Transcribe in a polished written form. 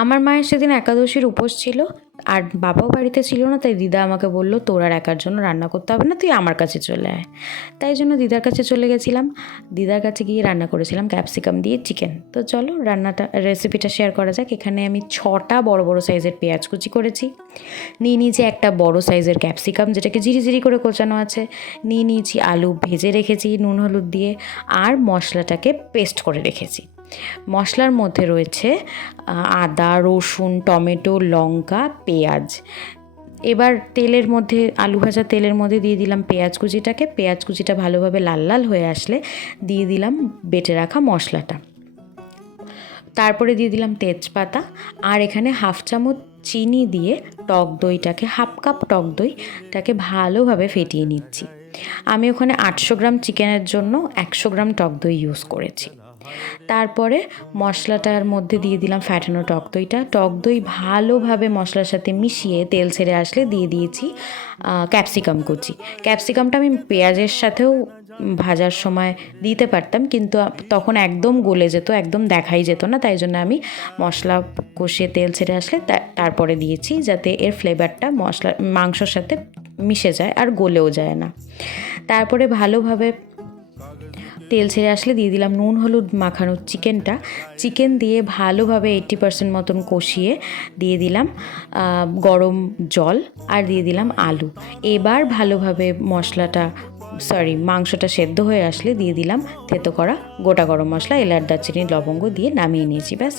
আমার মায়ের সেদিন একাদশীর উপোস ছিল, আর বাবাও বাড়িতে ছিল না, তাই দিদা আমাকে বলল তোর আর একার জন্য রান্না করতে হবে না, তুই আমার কাছে চলে আয়। তাই জন্য দিদার কাছে চলে গেছিলাম। দিদার কাছে গিয়ে রান্না করেছিলাম ক্যাপসিকাম দিয়ে চিকেন। তো চলো রেসিপিটা শেয়ার করা যাক। এখানে আমি 6টা বড় বড় সাইজের পেঁয়াজ কুচি করেছি, নিয়ে নিয়েছি একটা বড় সাইজের ক্যাপসিকাম যেটাকে জিরি করে কোচানো আছে, নিয়ে নিয়েছি আলু ভেজে রেখেছি নুন হলুদ দিয়ে, আর মশলাটাকে পেস্ট করে রেখেছি। মশলার মধ্যে রয়েছে আদা, রসুন, টমেটো, লঙ্কা, পেঁয়াজ। এবার তেলের মধ্যে, আলু ভাজা তেলের মধ্যে দিয়ে দিলাম পেঁয়াজ কুচিটা ভালোভাবে লাল লাল হয়ে আসলে দিয়ে দিলাম বেটে রাখা মশলাটা। তারপরে দিয়ে দিলাম তেজপাতা, আর এখানে 1/2 চামচ চিনি দিয়ে টক দইটাকে, 1/2 কাপ টক দইটাকে ভালোভাবে ফেটিয়ে নিচ্ছি। আমি ওখানে 800 গ্রাম চিকেনের জন্য 100 গ্রাম টক দই ইউজ করেছি। তারপরে মশলাটার মধ্যে দিয়ে দিলাম ফ্যাটানো টক দই ভালোভাবে মশলার সাথে মিশিয়ে তেল ছেড়ে আসলে দিয়ে দিয়েছি ক্যাপসিকাম কুচি। ক্যাপসিকামটা আমি পেঁয়াজের সাথেও ভাজার সময় দিতে পারতাম, কিন্তু তখন একদম গলে যেত, একদম দেখাই যেত না, তাই জন্য আমি মশলা কষিয়ে তেল ছেড়ে আসলে তারপরে দিয়েছি, যাতে এর ফ্লেভারটা মাংসর সাথে মিশে যায় আর গলেও যায় না। তারপরে ভালোভাবে তেল ছেড়ে আসলে দিয়ে দিলাম নুন হলুদ মাখানো চিকেন দিয়ে ভালোভাবে 80% মতন কষিয়ে দিয়ে দিলাম গরম জল, আর দিয়ে দিলাম আলু। এবার ভালোভাবে মাংসটা সেদ্ধ হয়ে আসলে দিয়ে দিলাম থেতো করা গোটা গরম মশলা, এলাচ, দারচিনি, লবঙ্গ দিয়ে নামিয়ে নিয়েছি। ব্যাস।